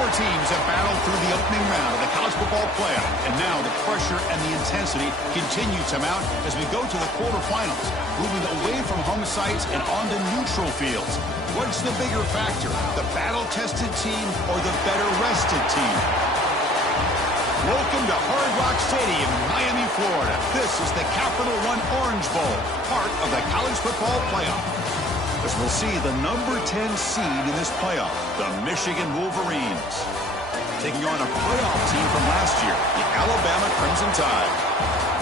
Four teams have battled through the opening round of the college football playoff, and now the pressure and the intensity continue to mount as we go to the quarterfinals, moving away from home sites and onto neutral fields. What's the bigger factor, the battle-tested team or the better-rested team? Welcome to Hard Rock Stadium in Miami, Florida. This is the Capital One Orange Bowl, part of the college football playoff. As we'll see the number 10 seed in this playoff, the Michigan Wolverines, taking on a playoff team from last year, the Alabama Crimson Tide.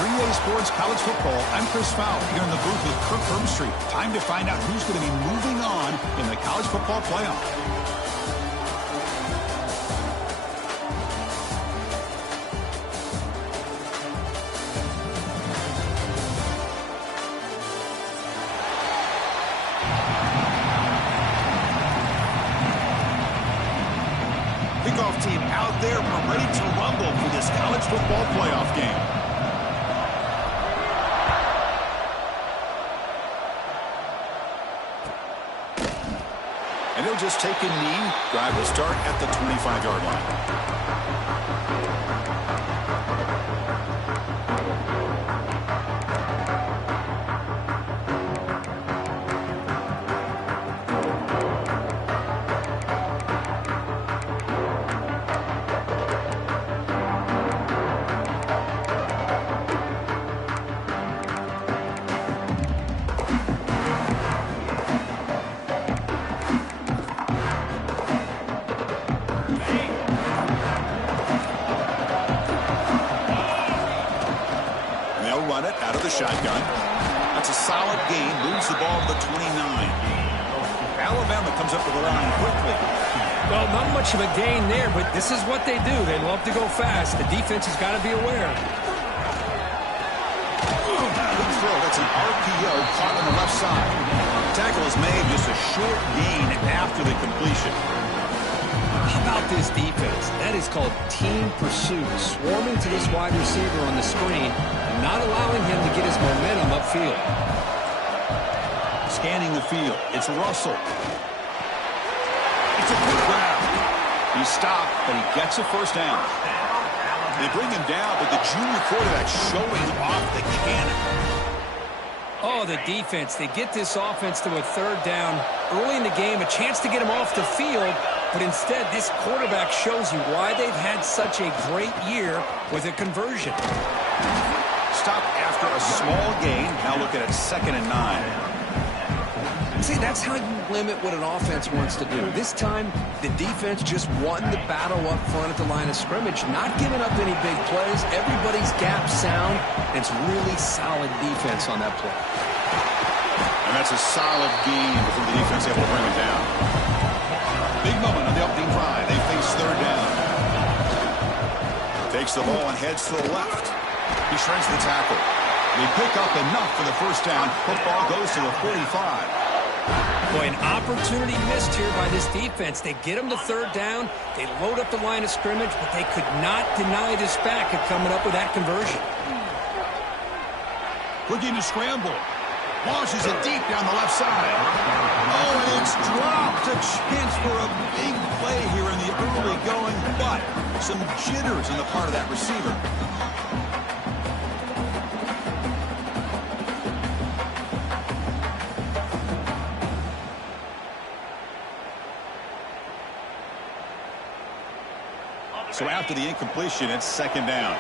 3A Sports College Football, I'm Chris Fowler here in the booth with Kirk Hermstreet. Time to find out who's going to be moving on in the college football playoff. Kickoff team out there ready to rumble for this college football playoff game. And he'll just take a knee. Drive will start at the 25-yard line. Run it out of the shotgun. That's a solid gain. Moves the ball to the 29. Alabama comes up with the line quickly. Well, not much of a gain there, but this is what they do. They love to go fast. The defense has got to be aware. Good throw. That's an RPO caught on the left side. Tackle is made, just a short gain after the completion. How about this defense? That is called team pursuit. Swarming to this wide receiver on the screen, not allowing him to get his momentum upfield. Scanning the field. It's Russell. It's a good grab. He stopped, but he gets a first down. They bring him down, but the junior quarterback showing off the cannon. Oh, the defense. They get this offense to a third down early in the game, a chance to get him off the field, but instead this quarterback shows you why they've had such a great year with a conversion. Stop after a small gain. Now look at it, 2nd and 9. See, that's how you limit what an offense wants to do. This time, the defense just won the battle up front at the line of scrimmage, not giving up any big plays. Everybody's gap sound. It's really solid defense on that play. And that's a solid gain before the defense able to bring it down. Big moment on the opening drive. They face third down. Takes the ball and heads to the left. He shreds the tackle. They pick up enough for the first down. Football goes to the 45. Boy, an opportunity missed here by this defense. They get him to third down. They load up the line of scrimmage, but they could not deny this back of coming up with that conversion. Looking to scramble. Launches it deep down the left side. Oh, and it's dropped. A chance for a big play here in the early going, but some jitters on the part of that receiver. So after the incompletion, it's 2nd down.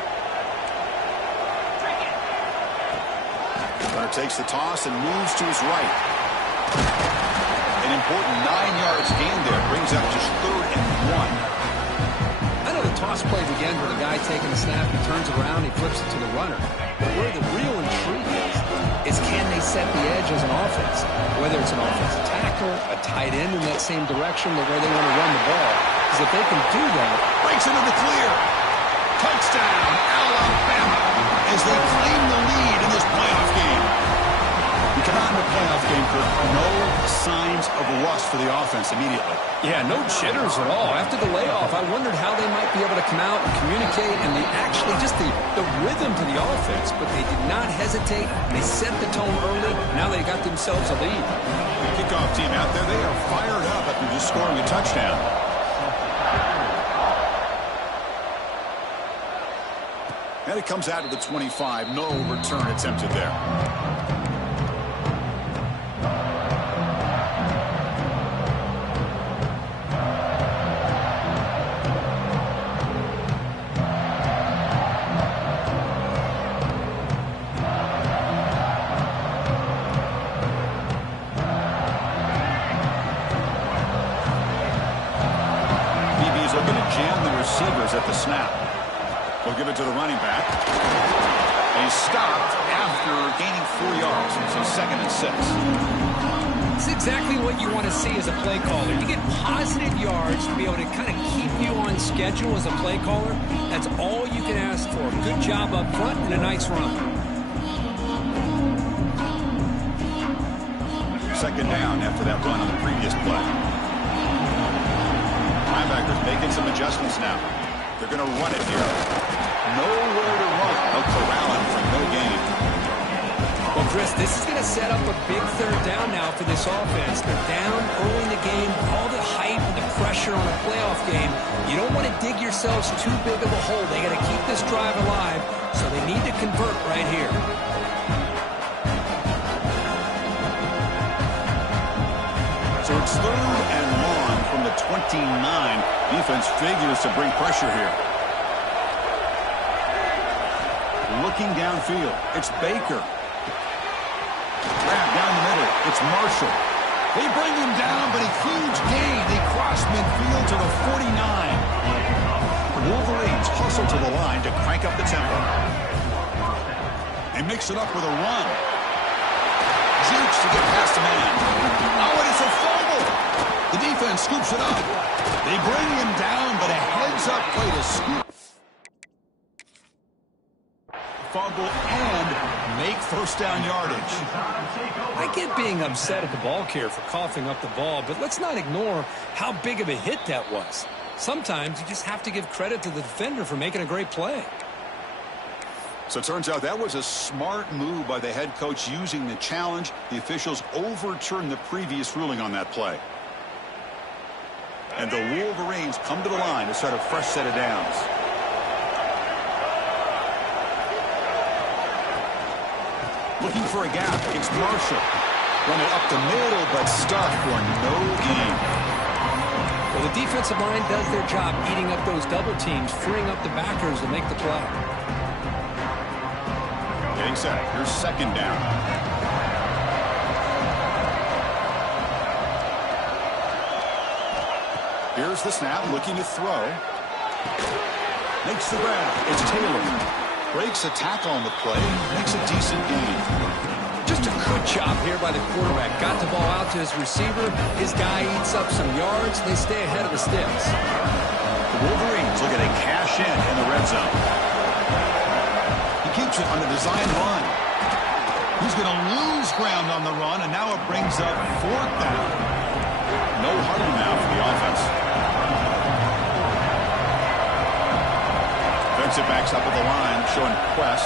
Runner takes the toss and moves to his right. An important 9 yards gain there. Brings up just 3rd and 1. I know the toss play begins with a guy taking the snap. He turns around, he flips it to the runner. But where the real intrigue is can they set the edge as an offense? Whether it's an offensive tackle, a tight end in that same direction, the way they want to run the ball. Because if they can do that, breaks into the clear. Touchdown, Alabama, as they claim the lead in this playoff game. We come out in the playoff game for no signs of rust for the offense immediately. Yeah, no jitters at all. After the layoff, I wondered how they might be able to come out and communicate and actually just the rhythm to the offense. But they did not hesitate. They set the tone early. Now they got themselves a lead. The kickoff team out there, they are fired up after just scoring a touchdown. And it comes out to the 25. No return attempted there. At the snap. We'll give it to the running back. And he's stopped after gaining 4 yards. So 2nd and 6. It's exactly what you want to see as a play caller. You get positive yards to be able to kind of keep you on schedule as a play caller. That's all you can ask for. Good job up front and a nice run. 2nd down after that run on the previous play. Linebackers making some adjustments now. They're going to run it here. Nowhere to run. No corral him for no gain. Well, Chris, this is going to set up a big 3rd down now for this offense. They're down early in the game. All the hype and the pressure on a playoff game. You don't want to dig yourselves too big of a hole. They got to keep this drive alive, so they need to convert right here. So it's 3rd and long from the 29. Defense figures to bring pressure here. Looking downfield. It's Baker. Grab down the middle. It's Marshall. They bring him down, but a huge gain. They cross midfield to the 49. The Wolverines hustle to the line to crank up the tempo. They mix it up with a run. Jukes to get past a man. Oh, and it's a fumble. The defense scoops it up. They bring him down, but a heads-up play to scoop. Fumble and make 1st down yardage. I get being upset at the ball carrier for coughing up the ball, but let's not ignore how big of a hit that was. Sometimes you just have to give credit to the defender for making a great play. So it turns out that was a smart move by the head coach using the challenge. The officials overturned the previous ruling on that play. And the Wolverines come to the line to start a fresh set of downs. Looking for a gap. It's Marshall. Run it up the middle, but stuck for no gain. Well, the defensive line does their job eating up those double teams, freeing up the backers to make the play. Getting set. Here's 2nd down. Here's the snap, looking to throw. Makes the grab. It's Taylor. Breaks a tackle on the play. Makes a decent gain. Just a good job here by the quarterback. Got the ball out to his receiver. His guy eats up some yards. They stay ahead of the sticks. The Wolverines looking to cash in the red zone. He keeps it on the design run. He's going to lose ground on the run, and now it brings up 4th down. No huddle now for the offense. Defensive backs up at the line, showing press.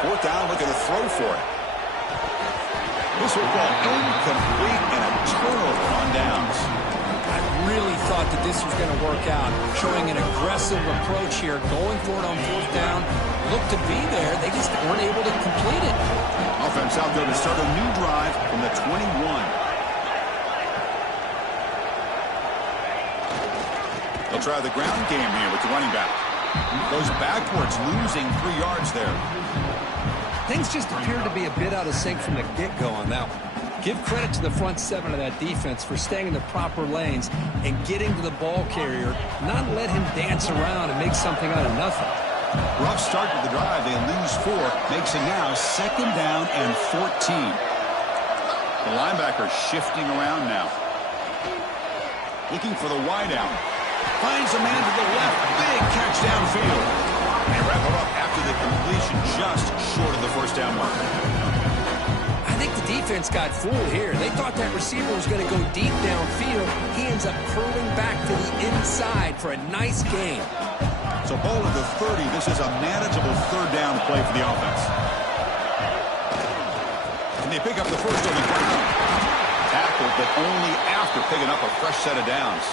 4th down, looking to throw for it. This will go incomplete and a turnover on downs. I really thought that this was going to work out. Showing an aggressive approach here, going for it on 4th down. Looked to be there. They just weren't able to complete it. Offense out there to start a new drive from the 21. They'll try the ground game here with the running back. Goes backwards, losing 3 yards there. Things just appeared to be a bit out of sync from the get-go on that one. Give credit to the front 7 of that defense for staying in the proper lanes and getting to the ball carrier, not let him dance around and make something out of nothing. Rough start to the drive. They lose 4. Makes it now 2nd down and 14. The linebacker shifting around now. Looking for the wideout. Finds a man to the left. Big catch downfield. They wrap it up after the completion, just short of the 1st down mark. I think the defense got fooled here. They thought that receiver was going to go deep downfield. He ends up curling back to the inside for a nice gain. So ball at the 30. This is a manageable 3rd down play for the offense. And they pick up the first on the ground. Tackled, but only after picking up a fresh set of downs.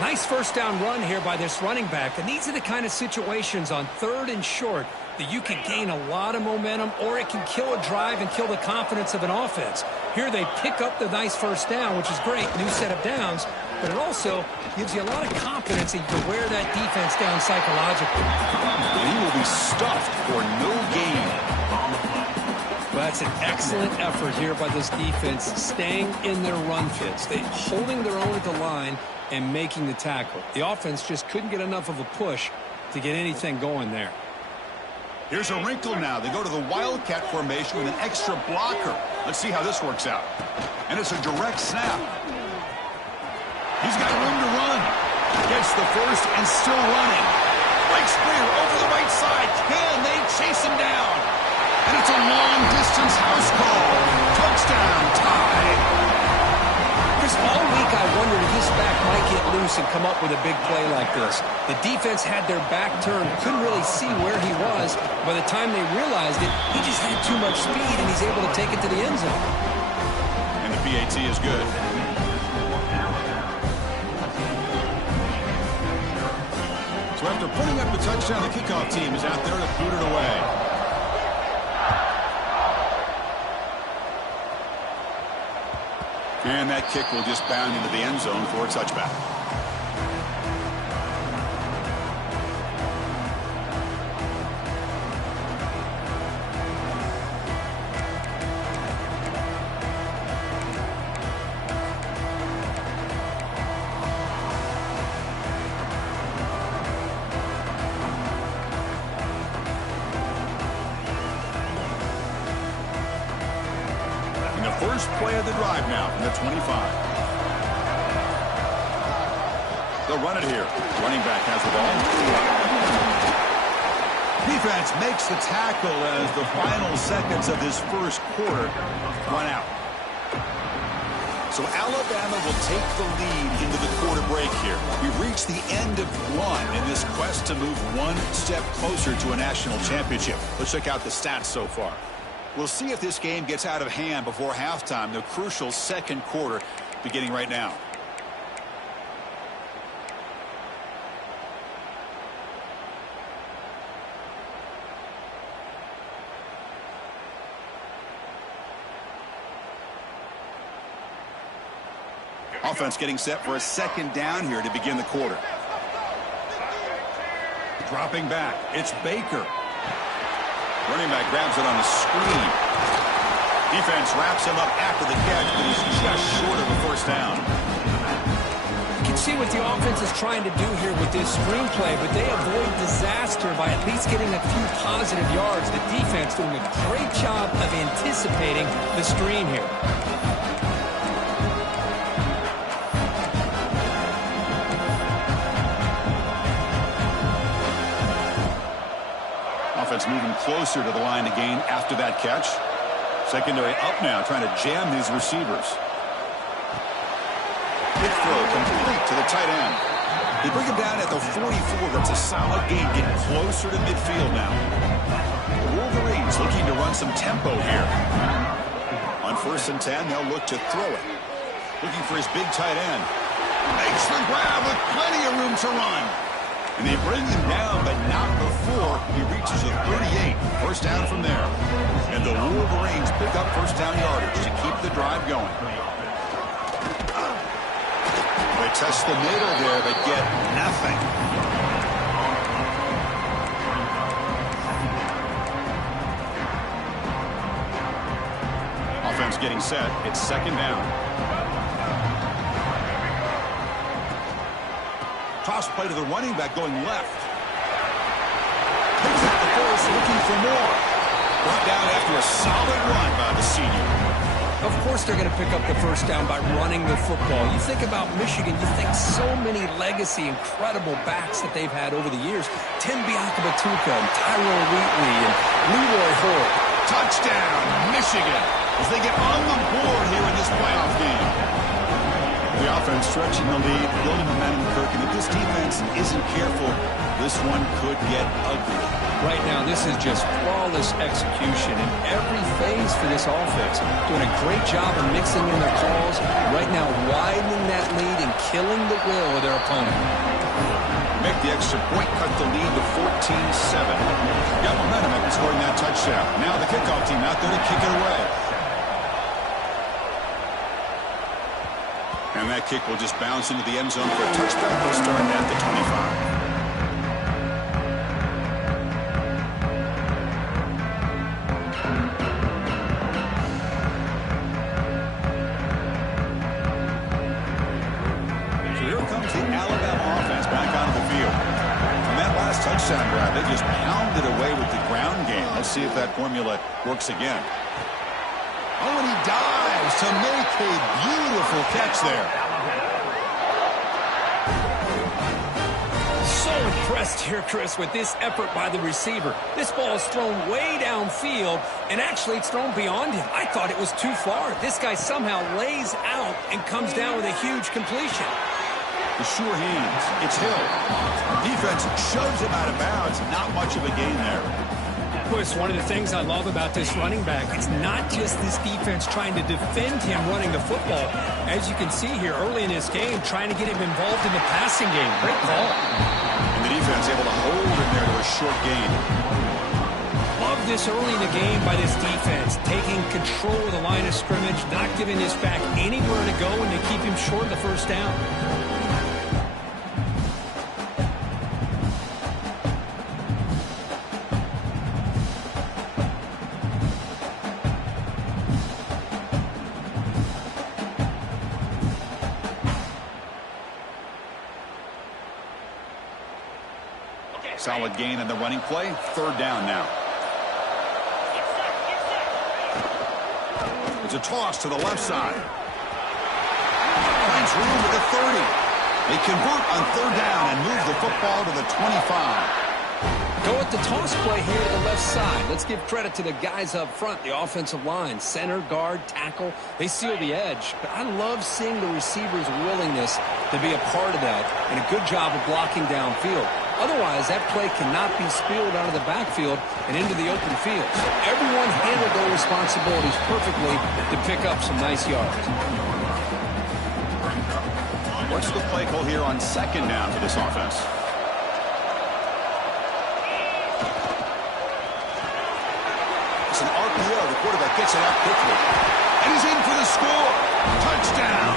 Nice first down run here by this running back. And these are the kind of situations on 3rd and short that you can gain a lot of momentum, or it can kill a drive and kill the confidence of an offense. Here they pick up the nice first down, which is great, new set of downs, but it also gives you a lot of confidence that you can wear that defense down psychologically. And he will be stuffed for no gain. Well, that's an excellent effort here by this defense, staying in their run fits. They holding their own at the line and making the tackle. The offense just couldn't get enough of a push to get anything going there. Here's a wrinkle now. They go to the Wildcat formation with an extra blocker. Let's see how this works out. And it's a direct snap. He's got room to run. Gets the first and still running. Breaks clear over the right side. Can they chase him down? And it's a long-distance house call. Touchdown, tie. Chris, all week I wondered if this back might get loose and come up with a big play like this. The defense had their back turned, couldn't really see where he was. By the time they realized it, he just had too much speed, and he's able to take it to the end zone. And the PAT is good. So after putting up the touchdown, the kickoff team is out there to boot it away. And that kick will just bound into the end zone for a touchback. First play of the drive now from the 25. They'll run it here. Running back has the ball. Defense makes the tackle as the final seconds of this first quarter run out. So Alabama will take the lead into the quarter break here. We've reached the end of one in this quest to move one step closer to a national championship. Let's check out the stats so far. We'll see if this game gets out of hand before halftime, the crucial second quarter beginning right now. Offense getting set for a second down here to begin the quarter. Dropping back, it's Baker. Running back grabs it on the screen. Defense wraps him up after the catch, but he's just short of the first down. You can see what the offense is trying to do here with this screen play, but they avoid disaster by at least getting a few positive yards. The defense doing a great job of anticipating the screen here. Offense moving closer to the line to gain after that catch. Secondary up now, trying to jam his receivers. Big throw complete to the tight end. They bring him down at the 44. That's a solid gain, getting closer to midfield now. The Wolverines looking to run some tempo here. On 1st and 10, they'll look to throw it. Looking for his big tight end. Makes the grab with plenty of room to run. And they bring him down, but not before he reaches a 38. First down from there. And the Wolverines pick up first down yardage to keep the drive going. They test the middle there, but get nothing. Offense getting set. It's second down. Toss play to the running back going left. Picks up the force, looking for more. Brought down after a solid run by the senior. Of course they're going to pick up the first down by running the football. You think about Michigan, you think so many legacy, incredible backs that they've had over the years. Tim Biakabatuka and Tyrone Wheatley and Leroy Hoare. Touchdown, Michigan, as they get on the board here in this playoff game. The offense stretching the lead, building momentum, Kirk, and if this defense isn't careful, this one could get ugly. Right now, this is just flawless execution in every phase for this offense. Doing a great job of mixing in their calls. Right now, widening that lead and killing the will of their opponent. Make the extra point, cut the lead to 14-7. Got momentum after scoring that touchdown. Now the kickoff team out there to kick it away. And that kick will just bounce into the end zone for a touchback. They'll start at the 25. Touchdown drive. They just pounded away with the ground game. Let's see if that formula works again. Oh, and he dives to make a beautiful catch there. So impressed here, Chris, with this effort by the receiver. This ball is thrown way downfield, and actually it's thrown beyond him. I thought it was too far. This guy somehow lays out and comes down with a huge completion. The sure hands. It's Hill. Defense shoves him out of bounds. Not much of a gain there. Chris, one of the things I love about this running back, it's not just this defense trying to defend him running the football. As you can see here early in this game, trying to get him involved in the passing game. Great call. And the defense able to hold him there to a short gain. Love this early in the game by this defense, taking control of the line of scrimmage, not giving this back anywhere to go, and they keep him short of the first down. Solid gain on the running play. Third down now. It's a toss to the left side. Finds room at the 30. They convert on third down and move the football to the 25. Go with the toss play here to the left side. Let's give credit to the guys up front, the offensive line, center, guard, tackle. They seal the edge. But I love seeing the receiver's willingness to be a part of that and a good job of blocking downfield. Otherwise, that play cannot be spilled out of the backfield and into the open field. So everyone handled their responsibilities perfectly to pick up some nice yards. What's the play call here on second down for this offense? It's an RPO. The quarterback gets it out quickly. And he's in for the score. Touchdown.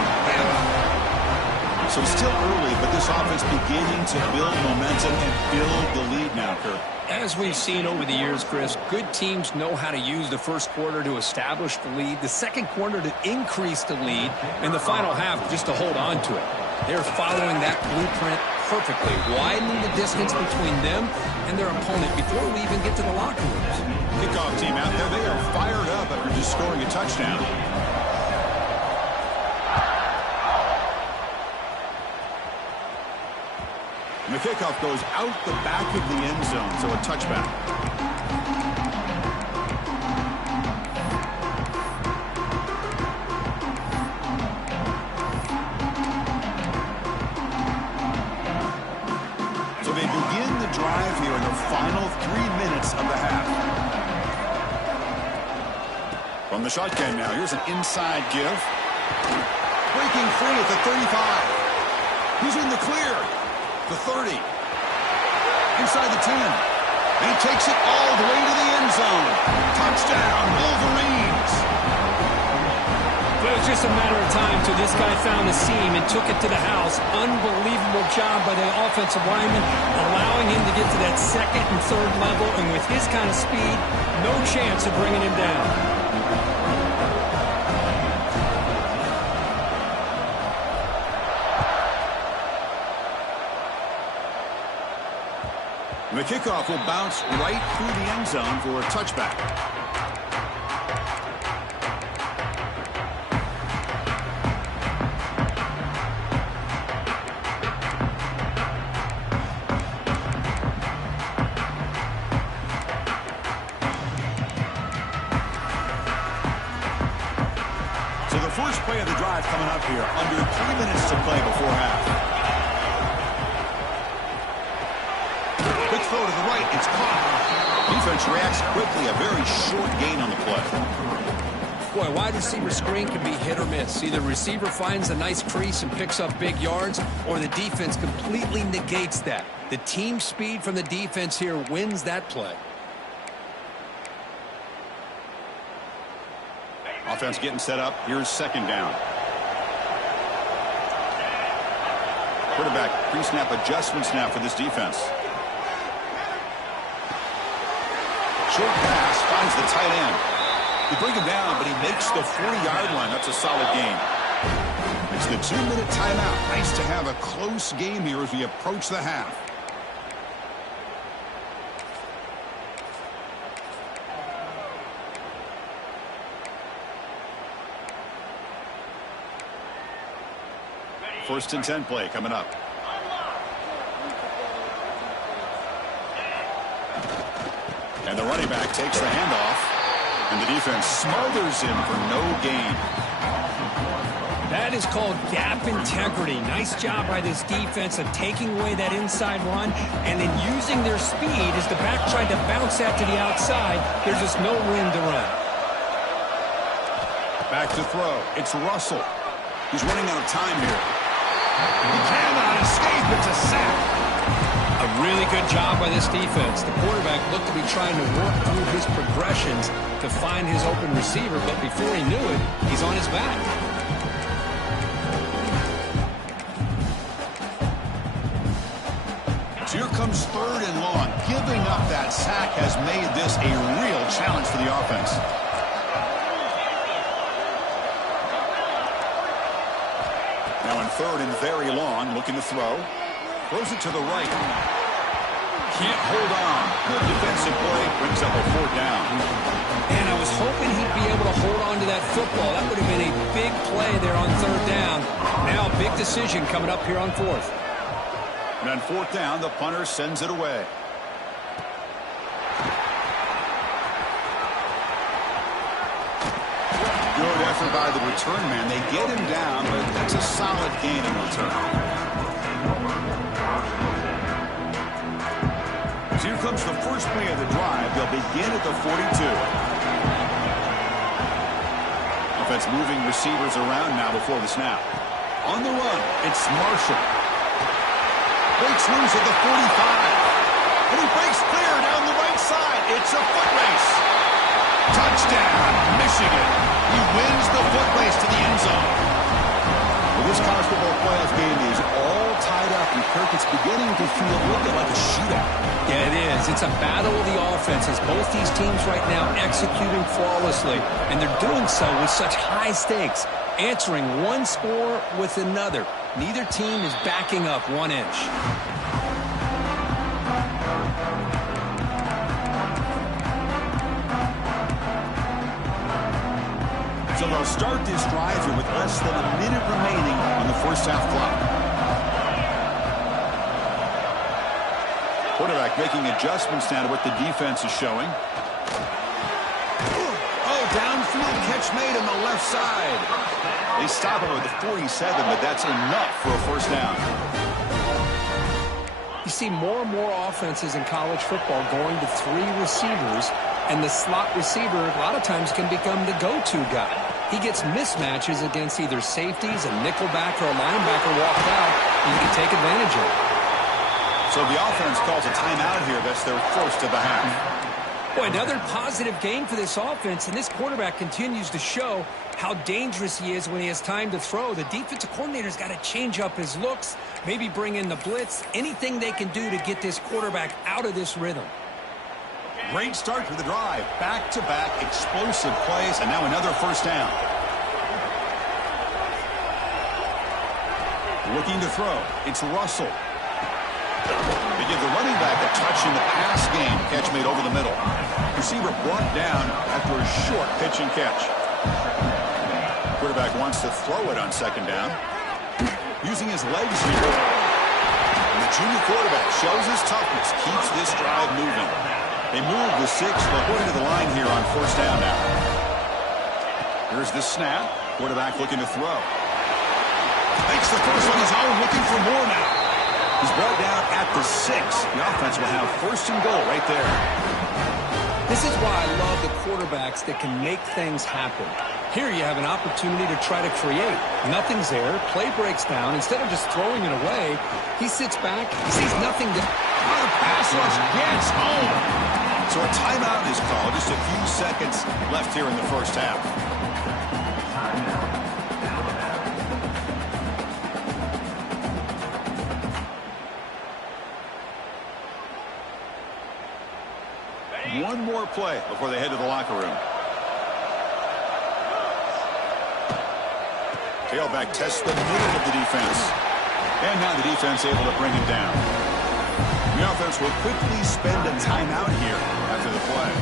So still early, but this offense beginning to build momentum and build the lead now, Kirk. As we've seen over the years, Chris, good teams know how to use the first quarter to establish the lead, the second quarter to increase the lead, and the final half just to hold on to it. They're following that blueprint perfectly, widening the distance between them and their opponent before we even get to the locker rooms. Kickoff team out there, they are fired up after just scoring a touchdown. And the kickoff goes out the back of the end zone, so a touchback. So they begin the drive here in the final 3 minutes of the half. From the shotgun now, here's an inside give. Breaking free at the 35. He's in the clear. The 30. Inside the 10. And he takes it all the way to the end zone. Touchdown, Wolverines. It was just a matter of time till this guy found the seam and took it to the house. Unbelievable job by the offensive lineman, allowing him to get to that second and third level. And with his kind of speed, no chance of bringing him down. The kickoff will bounce right through the end zone for a touchback. So the first First play of the drive coming up here. Under 3 minutes to play before half. Quick throw to the right. It's caught. Defense reacts quickly. A very short gain on the play. Boy, wide receiver screen can be hit or miss. Either receiver finds a nice crease and picks up big yards, or the defense completely negates that. The team speed from the defense here wins that play. Offense getting set up. Here's second down. Quarterback pre-snap adjustments now for this defense. Short pass finds the tight end. They bring him down, but he makes the 40-yard line. That's a solid gain. It's the 2-minute timeout. Nice to have a close game here as we approach the half. First and 10 play coming up. And the running back takes the handoff. And the defense smothers him for no gain. That is called gap integrity. Nice job by this defense of taking away that inside run and then using their speed as the back tried to bounce that to the outside. There's just no room to run. Back to throw. It's Russell. He's running out of time here. He cannot escape. It's a sack. A really good job by this defense. The quarterback looked to be trying to work through his progressions to find his open receiver, but before he knew it, he's on his back. So here comes third and long. Giving up that sack has made this a real challenge for the offense. Now in third and very long, looking to throw. Throws it to the right. Can't hold on. Good defensive play brings up a fourth down. And I was hoping he'd be able to hold on to that football. That would have been a big play there on third down. Now a big decision coming up here on fourth. And on fourth down, the punter sends it away. Good effort by the return man. They get him down, but that's a solid gain in return. So here comes the first play of the drive. They'll begin at the 42. Offense moving receivers around now before the snap. On the run, it's Marshall. Breaks loose at the 45. And he breaks clear down the right side. It's a foot race. Touchdown, Michigan. He wins the foot race to the end zone. Well, this college football playoff game is all tied up. And Kirk, it's beginning to feel a little bit like a shootout. Yeah, it is. It's a battle of the offenses. Both these teams right now executing flawlessly. And they're doing so with such high stakes. Answering one score with another. Neither team is backing up 1 inch. So they'll start this drive here with less than a minute remaining on the first half clock. Quarterback making adjustments now to what the defense is showing. Oh, downfield catch made on the left side. They stop him at the 47, but that's enough for a first down. You see more and more offenses in college football going to 3 receivers, and the slot receiver a lot of times can become the go-to guy. He gets mismatches against either safeties, a nickelback, or a linebacker walked out, and you can take advantage of it. So the offense calls a timeout here. That's their first of the half. Boy, another positive game for this offense, and this quarterback continues to show how dangerous he is when he has time to throw. The defensive coordinator's got to change up his looks, maybe bring in the blitz, anything they can do to get this quarterback out of this rhythm. Great start to the drive. Back-to-back explosive plays, and now another first down. Looking to throw. It's Russell. They give the running back a touch in the pass game. Catch made over the middle. Receiver brought down after a short pitch and catch. Quarterback wants to throw it on second down. Using his legs here. And the junior quarterback shows his toughness. Keeps this drive moving. They move the 6. They'll put it to the line here on first down now. Here's the snap. Quarterback looking to throw. Makes the first on his own, looking for more now. He's brought down at the 6. The offense will have first and goal right there. This is why I love the quarterbacks that can make things happen. Here you have an opportunity to try to create. Nothing's there. Play breaks down. Instead of just throwing it away, he sits back. He sees nothing to... Oh, the pass rush gets home. So a timeout is called. Just a few seconds left here in the first half. One more play before they head to the locker room. Tailback tests the middle of the defense. And now the defense able to bring him down. The offense will quickly spend a timeout here after the play.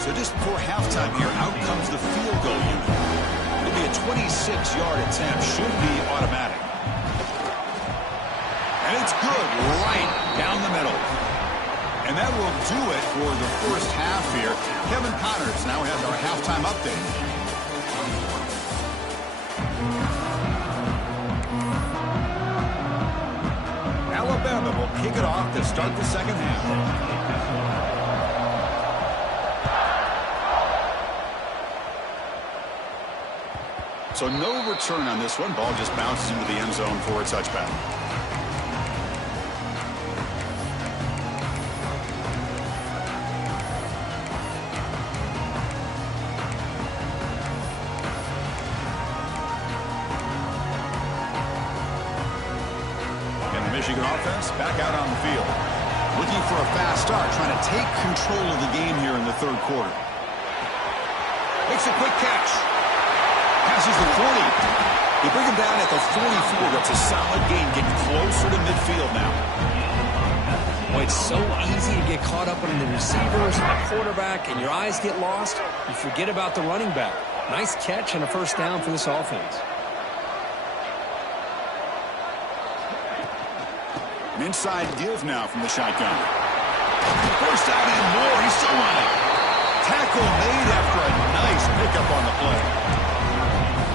So just before halftime here, out comes the field goal unit. It'll be a 26-yard attempt. Should be automatic. And it's good right down the middle. And that will do it for the first half here. Kevin Connors now has our halftime update. Alabama will kick it off to start the second half. So no return on this one. Ball just bounces into the end zone for a touchback. Michigan offense back out on the field. Looking for a fast start, trying to take control of the game here in the third quarter. Makes a quick catch. Passes the 40. They bring him down at the 44. That's a solid gain. Getting closer to midfield now. Boy, it's so easy to get caught up on the receivers and the quarterback, and your eyes get lost. You forget about the running back. Nice catch and a first down for this offense. An inside give now from the shotgun. First down and more. He's still running. Tackle made after a nice pickup on the play.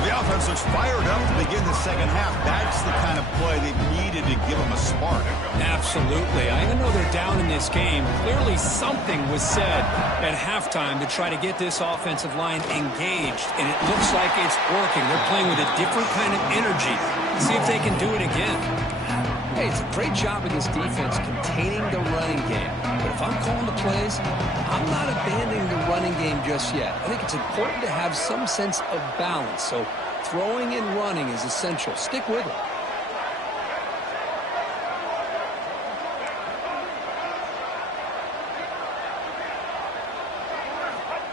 The offense looks fired up to begin the second half. That's the kind of play they needed to give them a spark. Absolutely. Even though they're down in this game, clearly something was said at halftime to try to get this offensive line engaged, and it looks like it's working. They're playing with a different kind of energy. See if they can do it again. Hey, it's a great job of this defense containing the running game. But if I'm calling the plays, I'm not abandoning the running game just yet. I think it's important to have some sense of balance. So throwing and running is essential. Stick with it.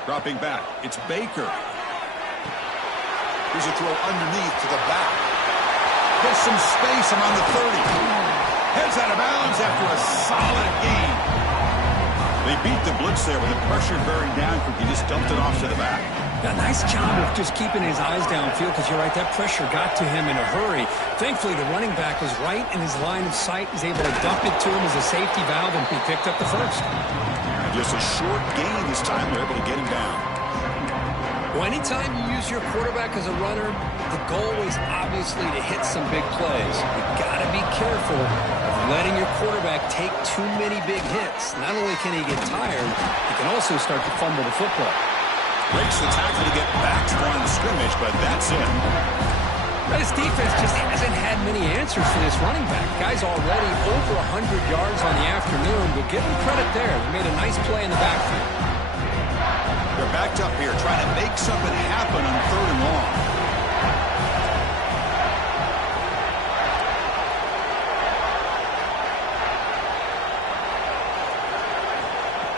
Dropping back, it's Baker. Here's a throw underneath to the back. Gets some space around the 30. Heads out of bounds after a solid gain. They beat the blitz there with the pressure bearing down. He just dumped it off to the back. Yeah, nice job of just keeping his eyes downfield, because you're right, that pressure got to him in a hurry. Thankfully, the running back was right in his line of sight. He's able to dump it to him as a safety valve, and he picked up the first. And just a short gain this time. They're able to get him down. Well, anytime you use your quarterback as a runner, the goal is obviously to hit some big plays. You've got to be careful of letting your quarterback take too many big hits. Not only can he get tired, he can also start to fumble the football. Breaks the tackle to get back to the line of scrimmage, but that's it. This defense just hasn't had many answers for this running back. Guy's already over 100 yards on the afternoon, but give him credit there. They made a nice play in the backfield. They're backed up here, trying to make something happen on third and long.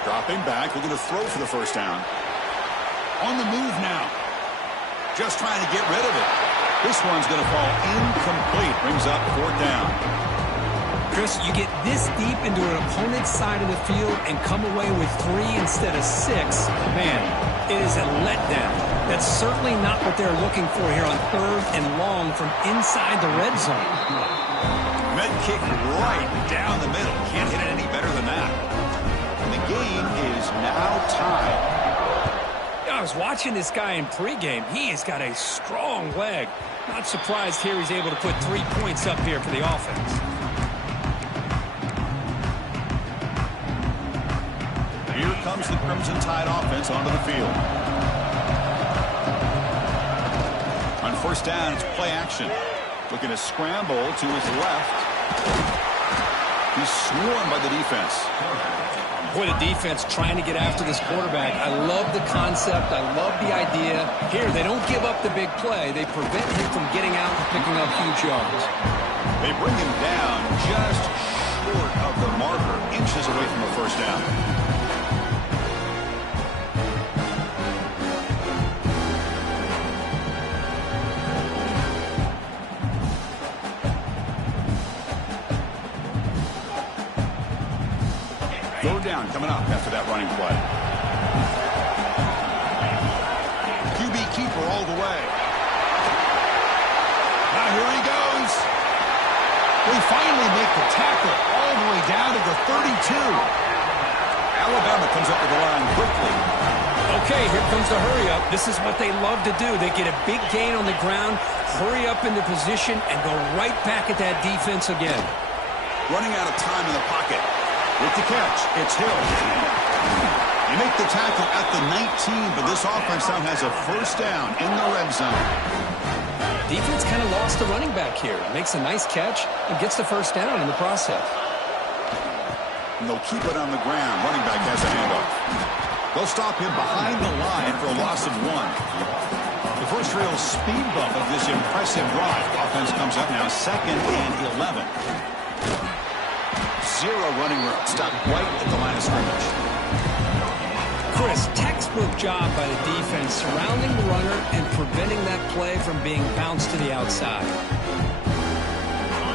Dropping back, looking to throw for the first down. On the move now. Just trying to get rid of it. This one's going to fall incomplete. Brings up fourth down. Chris, you get this deep into an opponent's side of the field and come away with 3 instead of 6. Man, it is a letdown. That's certainly not what they're looking for here on third and long from inside the red zone. Med kick right down the middle. Can't hit it any better than that. And the game is now tied. I was watching this guy in pregame. He has got a strong leg. Not surprised here he's able to put 3 points up here for the offense. Here comes the Crimson Tide offense onto the field. On first down, it's play action. Looking to scramble to his left. He's swarmed by the defense. Boy, the defense trying to get after this quarterback. I love the concept. I love the idea. Here, they don't give up the big play. They prevent him from getting out and picking up huge yards. They bring him down just short of the marker, inches away from a first down. Third down coming up after that running play. QB keeper all the way. Now here he goes. They finally make the tackle all the way down to the 32. Alabama comes up with the line quickly. Okay, here comes the hurry up. This is what they love to do. They get a big gain on the ground, hurry up into position, and go right back at that defense again. Running out of time in the pocket. With the catch, it's Hill. You make the tackle at the 19, but this offense now has a first down in the red zone. Defense kind of lost the running back here. Makes a nice catch and gets the first down in the process. And they'll keep it on the ground. Running back has a handoff. They'll stop him behind the line for a loss of 1. The first real speed bump of this impressive drive. Offense comes up now 2nd and 11. 0 running room. Stopped right at the line of scrimmage. Chris, textbook job by the defense surrounding the runner and preventing that play from being bounced to the outside.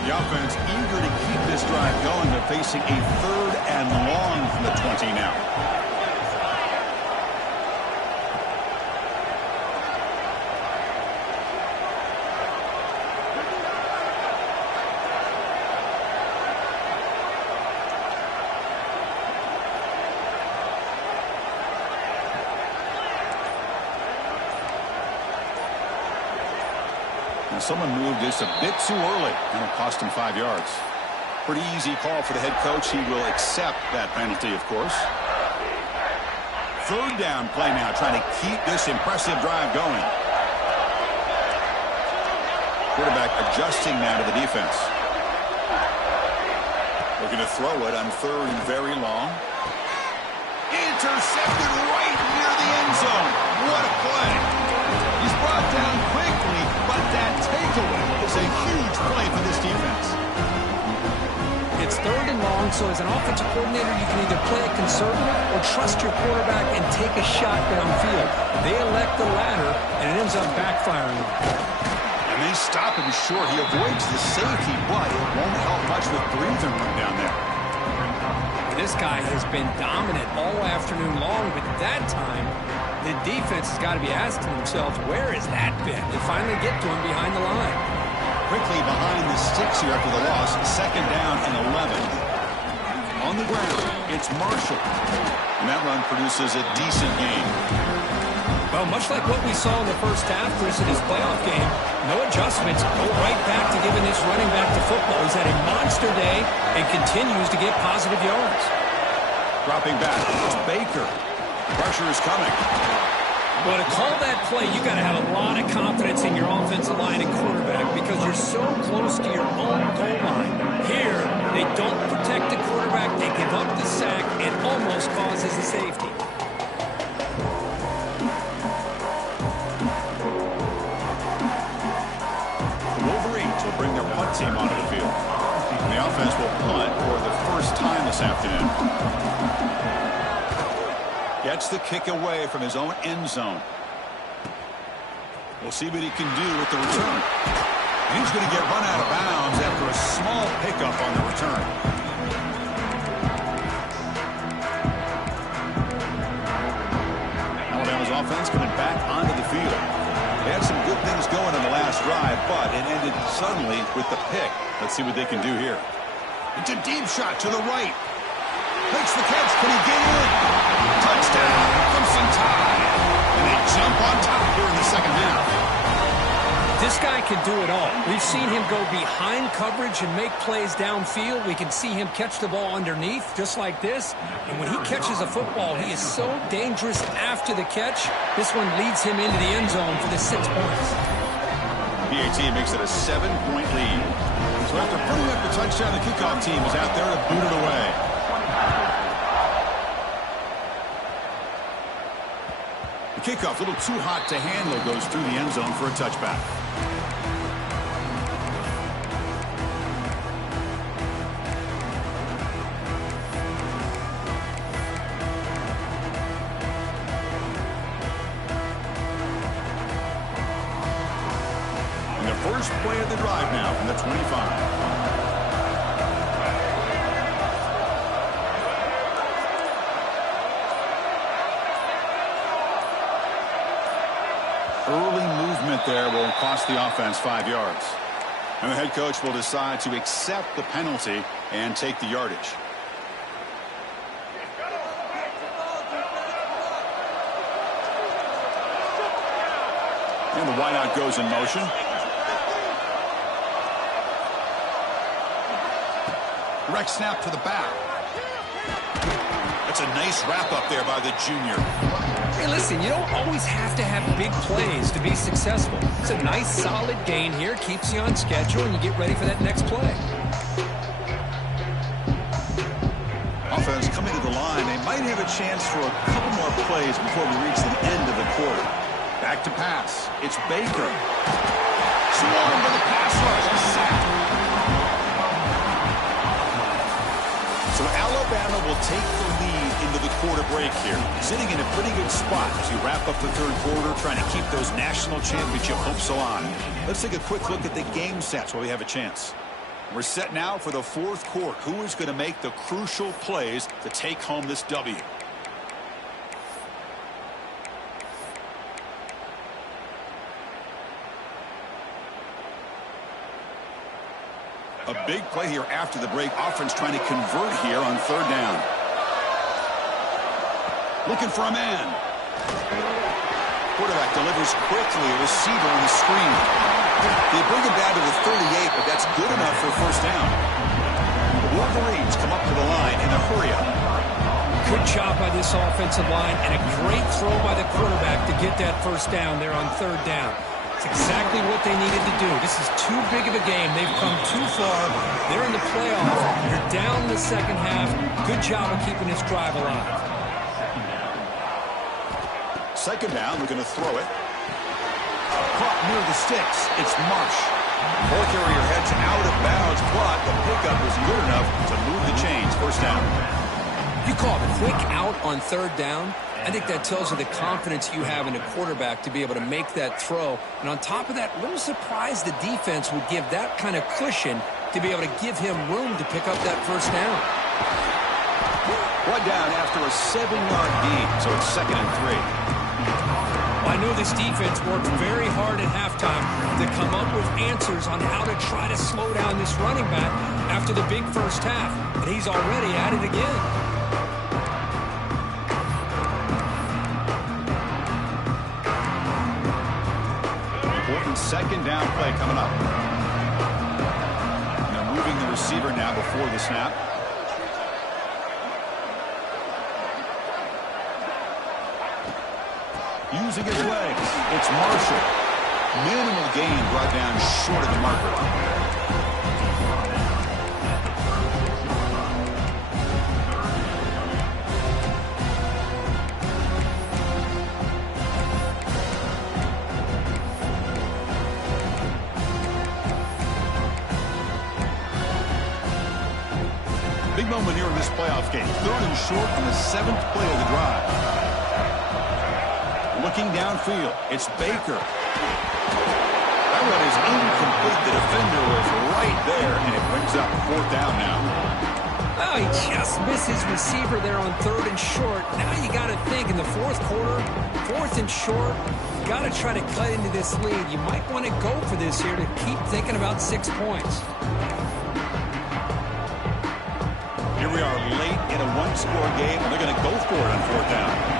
The offense eager to keep this drive going. They're facing a 3rd and long from the 20 now. Someone moved this a bit too early, and it'll cost him 5 yards. Pretty easy call for the head coach. He will accept that penalty, of course. 3rd down play now, trying to keep this impressive drive going. Quarterback adjusting now to the defense. Looking to throw it on 3rd and very long. Intercepted right near the end zone. What a play. He's brought down quickly, but that takeaway is a huge play for this defense. It's 3rd and long, so as an offensive coordinator, you can either play it conservative or trust your quarterback and take a shot downfield. They elect the latter, and it ends up backfiring. And they stop him short. He avoids the safety, but it won't help much with breathing room down there. This guy has been dominant all afternoon long, but that time, the defense has got to be asking themselves, where has that been? They finally get to him behind the line. Quickly behind the sticks here after the loss. 2nd down and 11. On the ground, it's Marshall. And that run produces a decent gain. Well, much like what we saw in the first half, Chris, in his playoff game, no adjustments, go right back to giving this running back to football. He's had a monster day and continues to get positive yards. Dropping back, it's Baker. Pressure is coming. Well, to call that play, you got to have a lot of confidence in your offensive line and quarterback because you're so close to your own goal line. Here, they don't protect the quarterback. They give up the sack and almost causes a safety. The Wolverines will bring their punt team onto the field. And the offense will punt for the first time this afternoon. Gets the kick away from his own end zone. We'll see what he can do with the return. And he's going to get run out of bounds after a small pickup on the return. Alabama's offense coming back onto the field. They had some good things going in the last drive, but it ended suddenly with the pick. Let's see what they can do here. It's a deep shot to the right. Makes the catch. Can he get in? Touchdown, Crimson Tide. And they on top here in the second half. This guy can do it all. We've seen him go behind coverage and make plays downfield. We can see him catch the ball underneath, just like this. And when he catches a football, he is so dangerous after the catch. This one leads him into the end zone for the 6 points. PAT makes it a 7-point lead. So after putting up the touchdown, the kickoff team is out there to boot it away. The kickoff, a little too hot to handle, goes through the end zone for a touchback. And the first play of the drive now from the 25. Early movement there will cost the offense 5 yards. And the head coach will decide to accept the penalty and take the yardage. And the wideout goes in motion. Direct snap to the back. That's a nice wrap up there by the junior. Hey, listen, you don't always have to have big plays to be successful. It's a nice, solid gain here. Keeps you on schedule, and you get ready for that next play. Offense coming to the line. They might have a chance for a couple more plays before we reach the end of the quarter. Back to pass. It's Baker. Swarmed by the pass rush. A sack. So Alabama will take the lead into the quarter break here. Sitting in a pretty good spot as you wrap up the third quarter, trying to keep those national championship hopes alive. Let's take a quick look at the game stats while we have a chance. We're set now for the fourth quarter. Who is going to make the crucial plays to take home this W? A big play here after the break. Offense trying to convert here on third down. Looking for a man. Quarterback delivers quickly. A receiver on the screen. They bring him down to the 38, but that's good enough for a first down. The Wolverines come up to the line in a hurry-up. Good job by this offensive line, and a great throw by the quarterback to get that first down there on third down. It's exactly what they needed to do. This is too big of a game. They've come too far. They're in the playoff. You're down in the second half. Good job of keeping this drive alive. Second down, they're going to throw it. Caught near the sticks. It's Marsh. Ball carrier heads out of bounds, but the pickup was good enough to move the chains. First down. You call it quick out on third down. I think that tells you the confidence you have in a quarterback to be able to make that throw. And on top of that, a little surprised the defense would give that kind of cushion to be able to give him room to pick up that first down. One down after a 7-yard gain, so it's 2nd and 3. Well, I know this defense worked very hard at halftime to come up with answers on how to try to slow down this running back after the big first half. And he's already at it again. Second down play coming up. And they're moving the receiver now before the snap. Using his legs, it's Marshall. Minimal gain brought down short of the marker. Big moment here in this playoff game. 3rd and short on the 7th play of the drive. Looking downfield, it's Baker. That one is incomplete. The defender was right there, and it brings up 4th down now. Oh, he just missed his receiver there on 3rd and short. Now you got to think in the 4th quarter, 4th and short, you got to try to cut into this lead. You might want to go for this here to keep thinking about 6 points. Here we are late in a one-score game, and they're going to go for it on 4th down.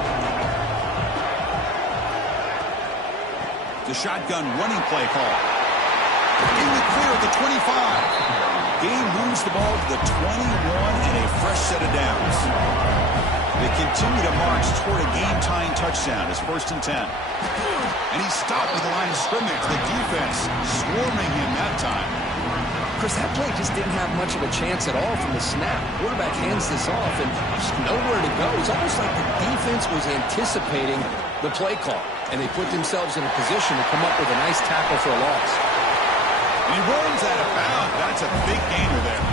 The shotgun running play call. In the clear at the 25. Game moves the ball to the 21 and a fresh set of downs. They continue to march toward a game-tying touchdown. It's 1st and 10. And he's stopped at the line of scrimmage. The defense swarming him that time. Chris, that play just didn't have much of a chance at all from the snap. Quarterback hands this off and there's nowhere to go. It's almost like the defense was anticipating the play call, and they put themselves in a position to come up with a nice tackle for a loss. And he runs out of bounds. That's a big gainer there.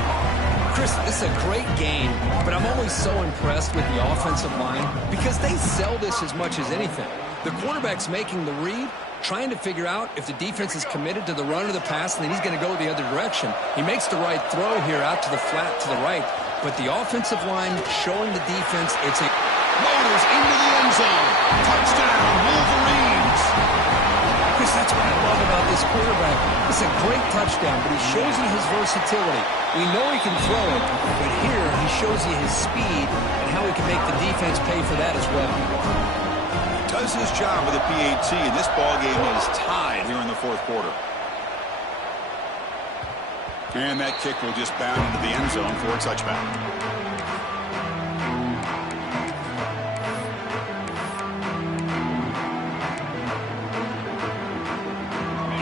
Chris, this is a great game, but I'm always so impressed with the offensive line because they sell this as much as anything. The quarterback's making the read, trying to figure out if the defense is committed to the run or the pass, and then he's going to go the other direction. He makes the right throw here out to the flat to the right, but the offensive line showing the defense it's a... Motors into the end zone. Touchdown, Wolverines. Chris, that's what I love about this quarterback. It's a great touchdown, but he shows you his versatility. We know he can throw it, but here he shows you his speed and how he can make the defense pay for that as well. Does his job with the PAT, and this ball game is tied here in the 4th quarter. And that kick will just bound into the end zone for a touchback.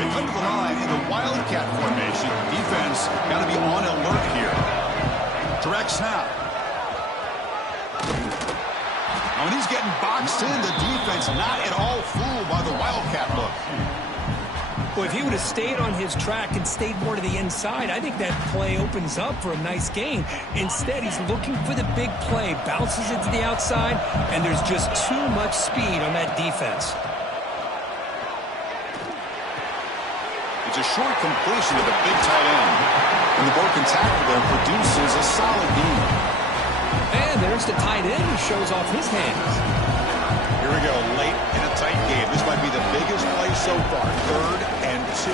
They come to the line in the Wildcat formation. Defense got to be on alert here. Direct snap. When he's getting boxed in, the defense not at all fooled by the Wildcat look. Well, if he would have stayed on his track and stayed more to the inside, I think that play opens up for a nice gain. Instead, he's looking for the big play, bounces it to the outside, and there's just too much speed on that defense. It's a short completion to the big tight end. And the broken tackle there produces a solid gain. And there's the tight end who shows off his hands. Here we go, late in a tight game. This might be the biggest play so far. 3rd and 2.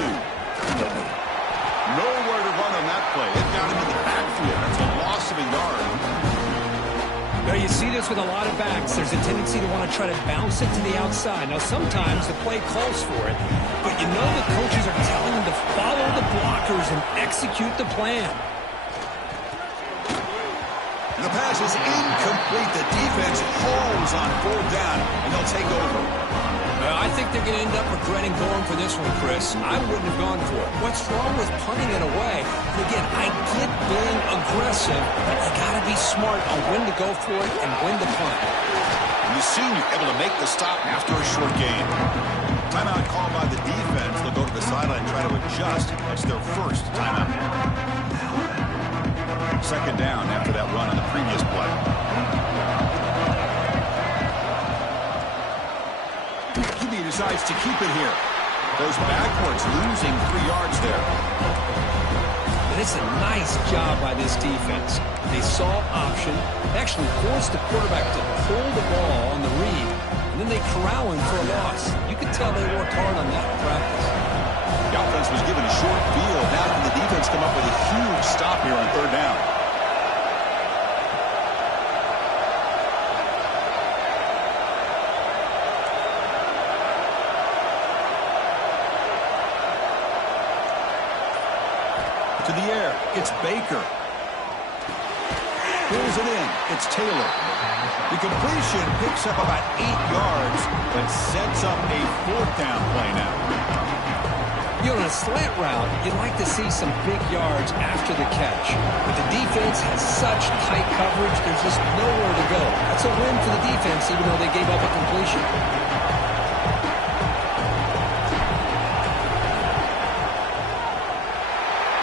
Nowhere to run on that play. It got him in the backfield. That's a loss of a yard. Now, you see this with a lot of backs. There's a tendency to want to try to bounce it to the outside. Now, sometimes the play calls for it, but you know the coaches are telling them to follow the blockers and execute the plan. The pass is incomplete. The defense holds on 4th down, and they'll take over. I think they're going to end up regretting going for this one, Chris. I wouldn't have gone for it. What's wrong with punting it away? And again, I get being aggressive, but you got to be smart on when to go for it and when to punt. And the senior able to make the stop after a short gain. Timeout called by the defense. They'll go to the sideline and try to adjust. That's their first timeout. 2nd down after that run on the previous play. He decides to keep it here. Goes backwards, losing 3 yards there. And it's a nice job by this defense. They saw option, actually forced the quarterback to pull the ball on the read, and then they corral him for a loss. You can tell they worked hard on that in practice. The offense was given a short field. Now can the defense come up with a huge stop here on 3rd down? To the air, it's Baker. Pulls it in, it's Taylor. The completion picks up about 8 yards, but sets up a 4th down play now. You know, on a slant route, you'd like to see some big yards after the catch. But the defense has such tight coverage, there's just nowhere to go. That's a win for the defense, even though they gave up a completion.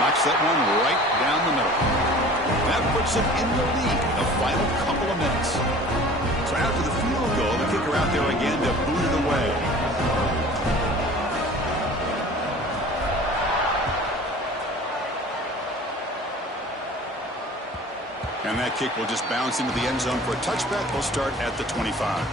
Knocks that one right down the middle. That puts him in the lead in the final couple of minutes. So after the field goal, the kicker out there again to boot it away. And that kick will just bounce into the end zone for a touchback. We'll start at the 25.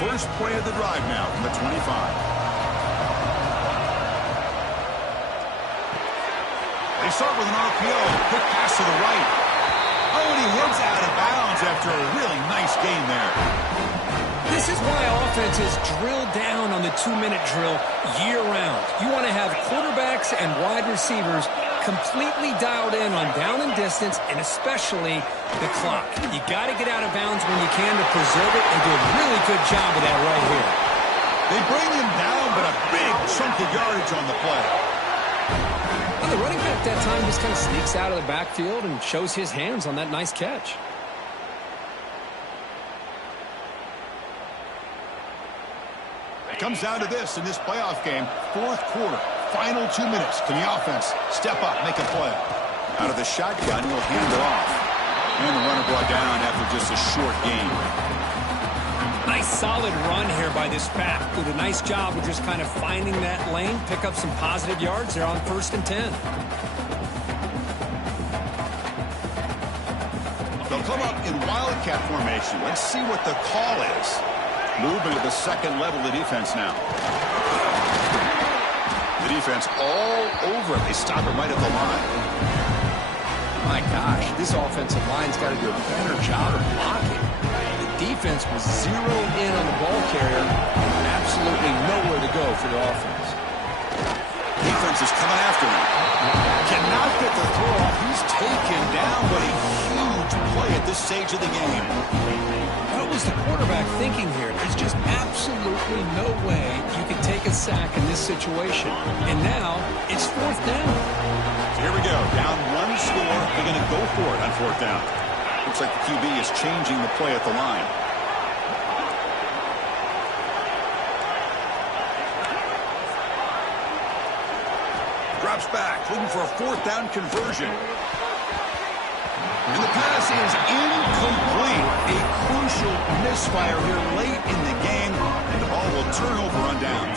First play of the drive now from the 25. start with an RPO. Quick pass to the right. Oh, and he heads out of bounds after a really nice gain there. This is why offenses drill down on the 2-minute drill year-round. You want to have quarterbacks and wide receivers completely dialed in on down and distance, and especially the clock. You got to get out of bounds when you can to preserve it, and do a really good job of that right here. They bring him down, but a big chunk of yardage on the play. Well, the running back that time just kind of sneaks out of the backfield and shows his hands on that nice catch. It comes down to this in this playoff game. Fourth quarter, final 2 minutes. Can the offense step up, make a play? Out of the shotgun, he'll hand it off. And the runner brought down after just a short gain. Nice solid run here by this back. Did a nice job of just kind of finding that lane, pick up some positive yards there on 1st and 10. They'll come up in wildcat formation. Let's see what the call is. Movement at the second level of the defense now. The defense all over it. They stop it right at the line. My gosh, this offensive line's got to do a better job of blocking. The defense was zeroed in on the ball carrier. Absolutely nowhere to go for the offense. Defense is coming after him. Cannot get the throw off. He's taken down, but a huge play at this stage of the game. What was the quarterback thinking here? There's just absolutely no way you can take a sack in this situation. And now it's 4th down. So here we go. Down one score. They're going to go for it on 4th down. Looks like the QB is changing the play at the line. Drops back, looking for a 4th down conversion. And the pass is incomplete. A crucial misfire here late in the game, and the ball will turn over on downs.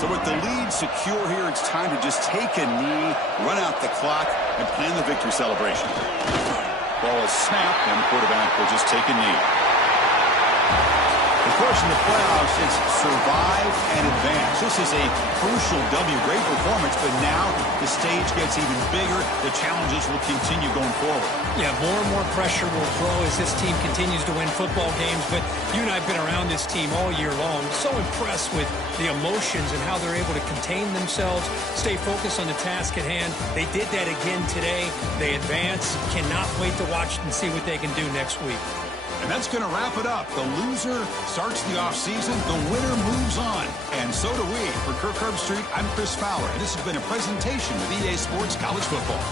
So with the lead secure here, it's time to just take a knee, run out the clock, and plan the victory celebration. Ball is snapped, and the quarterback will just take a knee. Of course, in the playoffs, it's survive and advance. This is a crucial W. Great performance, but now the stage gets even bigger. The challenges will continue going forward. Yeah, more and more pressure will grow as this team continues to win football games. But you and I have been around this team all year long. So impressed with the emotions and how they're able to contain themselves, stay focused on the task at hand. They did that again today. They advance. Cannot wait to watch and see what they can do next week. And that's going to wrap it up. The loser starts the offseason. The winner moves on. And so do we. For Kirk Herbstreit, I'm Chris Fowler. And this has been a presentation of EA Sports College Football.